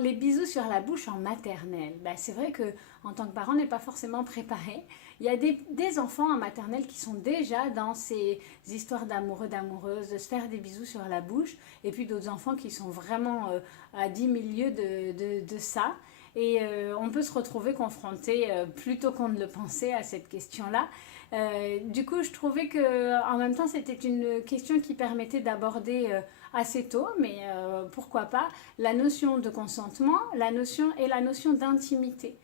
les bisous sur la bouche en maternelle, bah, c'est vrai que en tant que parent, on n'est pas forcément préparé. Il y a des enfants en maternelle qui sont déjà dans ces histoires d'amoureux, d'amoureuses, de se faire des bisous sur la bouche, et puis d'autres enfants qui sont vraiment à 10 milieux de ça. Et on peut se retrouver confronté plus tôt qu'on ne le pensait à cette question-là. Du coup, je trouvais que en même temps, c'était une question qui permettait d'aborder assez tôt, mais pourquoi pas, la notion de consentement, la notion d'intimité.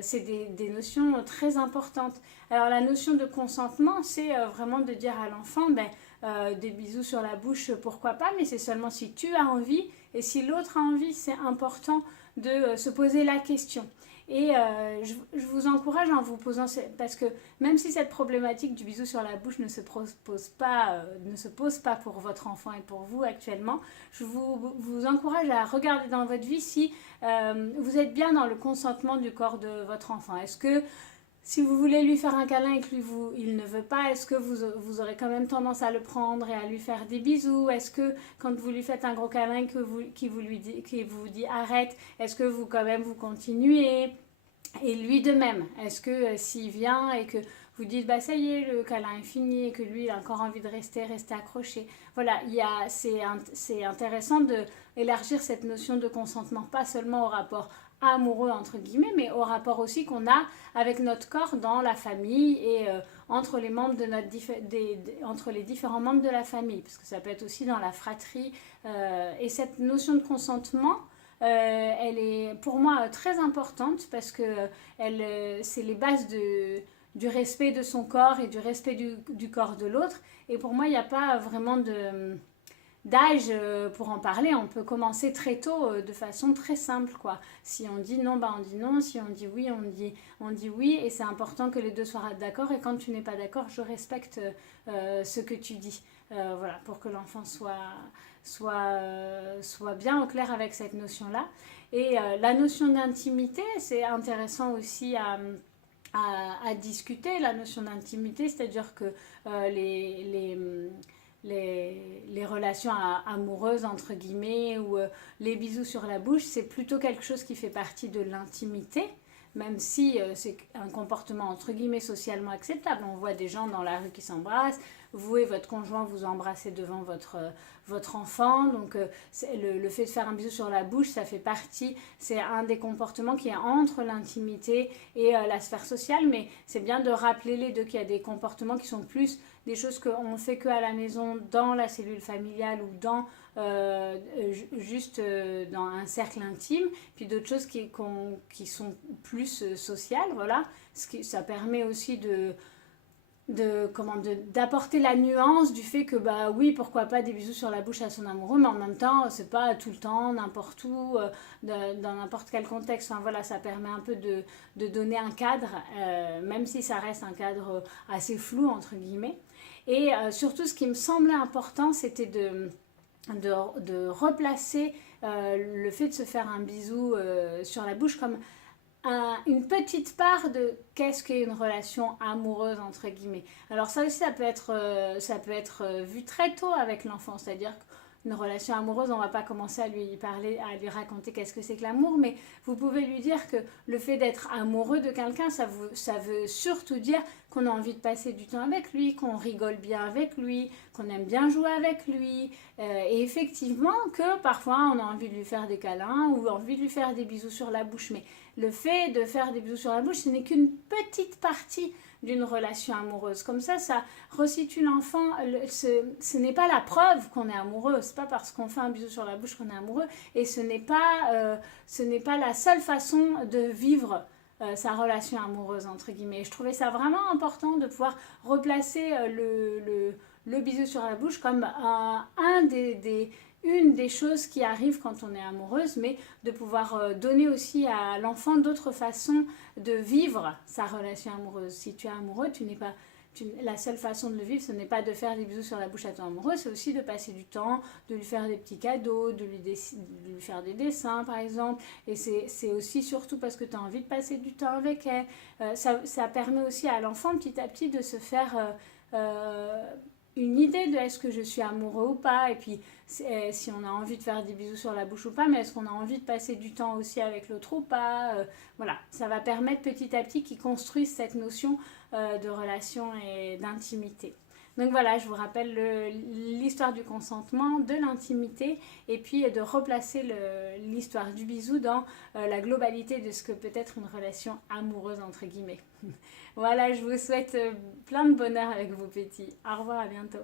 C'est des notions très importantes. Alors la notion de consentement, c'est vraiment de dire à l'enfant, ben, des bisous sur la bouche, pourquoi pas, mais c'est seulement si tu as envie, et si l'autre a envie, c'est important de se poser la question. Et je vous encourage en vous posant, parce que même si cette problématique du bisou sur la bouche ne se pose pas pour votre enfant et pour vous actuellement, je vous encourage à regarder dans votre vie si vous êtes bien dans le consentement du corps de votre enfant. Est-ce que si vous voulez lui faire un câlin et que il ne veut pas, est-ce que vous aurez quand même tendance à le prendre et à lui faire des bisous? Est-ce que quand vous lui faites un gros câlin qui vous dit arrête, est-ce que vous quand même vous continuez? Et lui de même, est-ce que s'il vient et que vous dites bah ça y est, le câlin est fini et que lui il a encore envie de rester accroché. Voilà, c'est intéressant d'élargir cette notion de consentement, pas seulement au rapport amoureux entre guillemets, mais au rapport aussi qu'on a avec notre corps dans la famille et entre les membres de entre les différents membres de la famille, parce que ça peut être aussi dans la fratrie. Et cette notion de consentement, elle est pour moi très importante parce que c'est les bases du respect de son corps et du respect du corps de l'autre. Et pour moi, il n'y a pas vraiment d'âge pour en parler. On peut commencer très tôt de façon très simple, quoi. Si on dit non, bah on dit non. Si on dit oui, on dit oui. Et c'est important que les deux soient d'accord. Et quand tu n'es pas d'accord, je respecte ce que tu dis. Voilà, pour que l'enfant soit bien au clair avec cette notion-là. Et la notion d'intimité, c'est intéressant aussi à discuter, la notion d'intimité, c'est-à-dire que les relations amoureuses, entre guillemets, ou les bisous sur la bouche, c'est plutôt quelque chose qui fait partie de l'intimité, même si c'est un comportement, entre guillemets, socialement acceptable. On voit des gens dans la rue qui s'embrassent, vous et votre conjoint vous embrassez devant votre enfant, donc le fait de faire un bisou sur la bouche, ça fait partie, c'est un des comportements qui est entre l'intimité et la sphère sociale, mais c'est bien de rappeler les deux, qu'il y a des comportements qui sont plus des choses qu'on fait qu'à la maison, dans la cellule familiale ou dans juste dans un cercle intime, puis d'autres choses qui sont plus sociales, voilà. Ça permet aussi d'apporter la nuance du fait que bah oui, pourquoi pas des bisous sur la bouche à son amoureux, mais en même temps c'est pas tout le temps n'importe où, dans n'importe quel contexte. Enfin voilà, ça permet un peu de donner un cadre, même si ça reste un cadre assez flou entre guillemets. Et surtout ce qui me semblait important, c'était de replacer le fait de se faire un bisou sur la bouche comme une petite part de qu'est-ce qu'est une relation amoureuse entre guillemets. Alors ça aussi ça peut être vu très tôt avec l'enfant, c'est-à-dire qu'une relation amoureuse, on va pas commencer à lui parler, à lui raconter qu'est-ce que c'est que l'amour, mais vous pouvez lui dire que le fait d'être amoureux de quelqu'un, ça veut surtout dire qu'on a envie de passer du temps avec lui, qu'on rigole bien avec lui, qu'on aime bien jouer avec lui, et effectivement que parfois on a envie de lui faire des câlins ou envie de lui faire des bisous sur la bouche, mais le fait de faire des bisous sur la bouche, ce n'est qu'une petite partie d'une relation amoureuse. Comme ça resitue l'enfant. Ce n'est pas la preuve qu'on est amoureux. C'est pas parce qu'on fait un bisou sur la bouche qu'on est amoureux. Et ce n'est pas la seule façon de vivre sa relation amoureuse, entre guillemets. Et je trouvais ça vraiment important de pouvoir replacer le bisou sur la bouche comme une des choses qui arrivent quand on est amoureuse, mais de pouvoir donner aussi à l'enfant d'autres façons de vivre sa relation amoureuse. Si tu es amoureux, la seule façon de le vivre, ce n'est pas de faire des bisous sur la bouche à ton amoureux, c'est aussi de passer du temps, de lui faire des petits cadeaux, de lui faire des dessins par exemple. Et c'est aussi surtout parce que tu as envie de passer du temps avec elle. Ça permet aussi à l'enfant petit à petit de se faire une idée de est-ce que je suis amoureux ou pas, et puis si on a envie de faire des bisous sur la bouche ou pas, mais est-ce qu'on a envie de passer du temps aussi avec l'autre ou pas. Voilà, ça va permettre petit à petit qu'ils construisent cette notion de relation et d'intimité. Donc voilà, je vous rappelle l'histoire du consentement, de l'intimité, et puis de replacer l'histoire du bisou dans la globalité de ce que peut être une relation amoureuse, entre guillemets. Voilà, je vous souhaite plein de bonheur avec vos petits. Au revoir, à bientôt.